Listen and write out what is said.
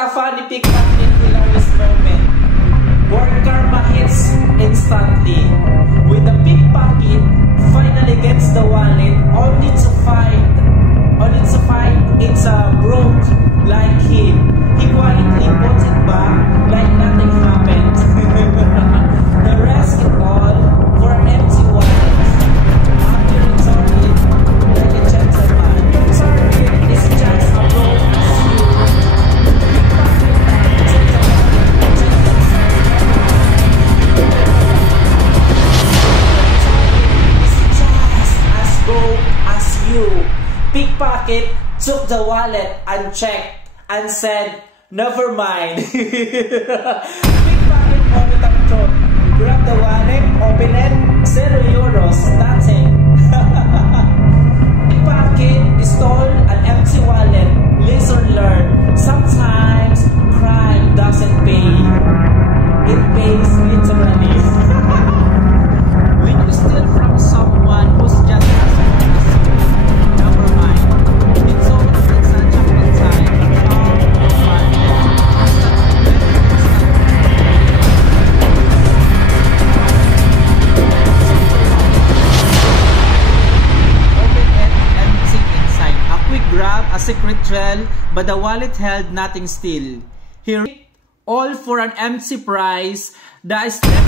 A funny pickpocket hilarious moment. Work karma hits instantly. With the pickpocket finally gets the wallet, only to find it's broke like him. He quietly puts it back like nothing happened. The rest is all for an empty wallet. After returning like a gentleman, it's just a broke as you. Pickpocket took the wallet and checked and said, "Never mind." Pickpocket opened up truck, grabbed the wallet, open it, €0, nothing. Pickpocket stole an empty wallet. Lesson learned: sometimes crime doesn't pay. It pays literally. When you steal from someone who's just a secret trail, but the wallet held nothing still. He all for an empty prize. The step